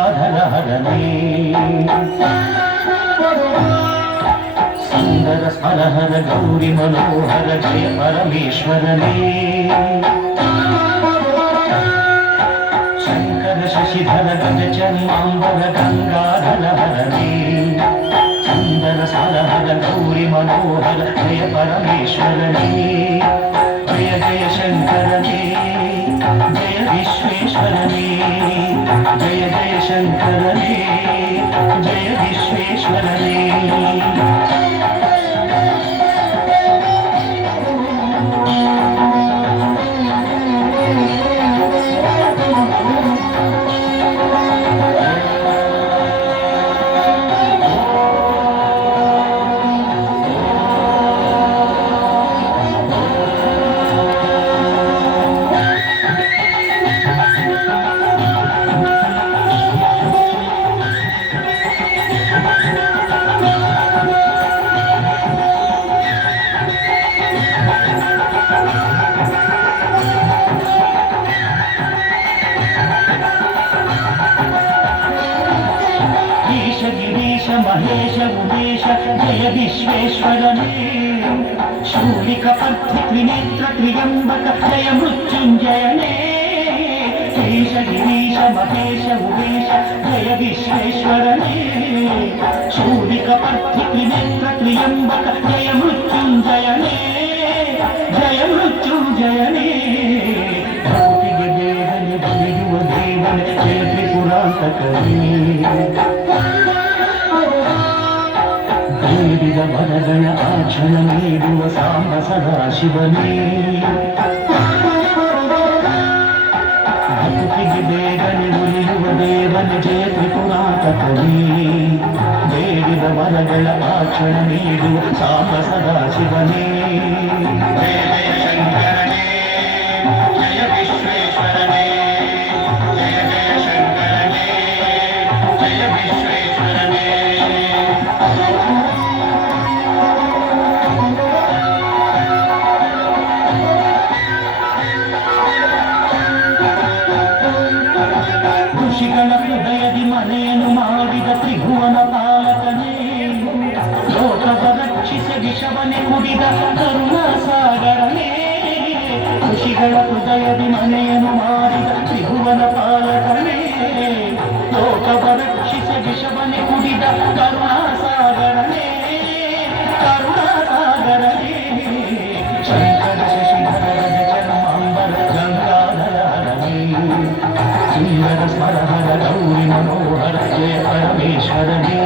ಗಂಗಾಧರ ಹರನೇ ಸುಂದರ ಸ್ಮರಹರ ಗೌರಿ ಮನೋಹರ ಜಯ ಪರಮೇಶ್ವರನೇ ಶಂಕರ ಶಶಿಧರ ಗಜ ಚರ್ಮಾಂಬರ ಗಂಗಾಧರ ಹರನೇ ಸುಂದರ ಸ್ಮರಹರ ಗೌರಿ ಮನೋಹರ ಜಯ ಪರಮೇಶ್ವರನೇ ಜಯ ಜಯ ಶಂಕರನೇ ಜಯ ವಿಶ್ವೇಶ್ವರನೇ ಜಯ ಜಯ ಶಂಕರನೇ ಜಯ ವಿಶ್ವೇಶ್ವರನೇ गिरीश महेश उमेश जय विश्वेश्वरने शूलिकपर्थि त्रिनेत्र त्र्यंबक जय मृत्युंजयने ईश गिरीश महेश उमेश जय विश्वेश्वरने शूलिकपर्थि त्रिनेत्र त्र्यंबक जय मृत्युंजयने जय मृत्युंजयने भौतिक देवने बलियुव देवने जय त्रिपुरांतकने ಬೇಡಿದ ವರಗಳ ಆಕ್ಷಣ ನೀಡುವ ಸಾಂಬ ಸದಾಶಿವನೇ ಭಕ್ತಿಗೆ ಬೇಗನೆ ಉಳಿಯುವ ದೇವನ ಜಯ ತ್ರಿಪುರಾಂತಕನೇ ಬೇಡಿದ ವರಗಳ ಆಕ್ಷಣ ನೀಡುವ ಸಾಂಬ ಸದಾಶಿವನೇ ಜಯ ಜಯ ಶಂಕರನೇ ಜಯ ವಿಶ್ವೇಶ್ವರನೇ ಜಯ ಜಯ ಶಂಕರನೇ ಜಯ ವಿಶ್ವೇಶ್ವರನೇ ಋಷಿಗಳ ಹೃದಯದಿ ಮನೆಯನ್ನು ಮಾಡಿದ ತ್ರಿಭುವನ ಪಾಲಕನೇ ಲೋಕವ ರಕ್ಷಿಸಿ ವಿಷವನೆ ಕುಡಿದ ಕರುಣಾಸಾಗರನೇ ಋಷಿಗಳ ಹೃದಯದಿ ಮನೆಯನ್ನು ಮಾಡಿದ ತ್ರಿಭುವನ ಪಾಲಕನೇ ಲೋಕವ ರಕ್ಷಿಸಿ ವಿಷವನೆ ಕುಡಿದ ಕರುಣಾಸಾಗರನೇ ಕರುಣಾಸಾಗರನೇ ಶಂಕರ ಶಶಿಧರ ಚರ್ಮಾಂಬರ ಗಂಗಾಧರ ಹರನೇ ಸುಂದರ ಸ್ಮರಹರ ಗೌರಿ ಮನೋಹರ ಜಯ ಪರಮೇಶ್ವರನೇ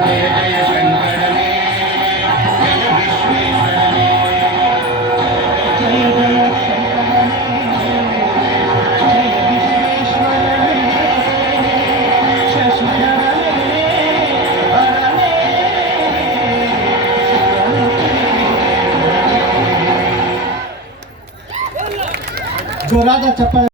ಜಯ ಜಯ ಶಂಕರನೇ ಜಯ ವಿಶ್ವೇಶ್ವರನೇ ಜಯ ಜಯ ಶಂಕರನೇ ಜಯ ವಿಶ್ವೇಶ್ವರನೇ ಶಶಿಧರನೇ ಹರನೇ ಜೋರಾದ ಚಪ್ಪಾಳೆ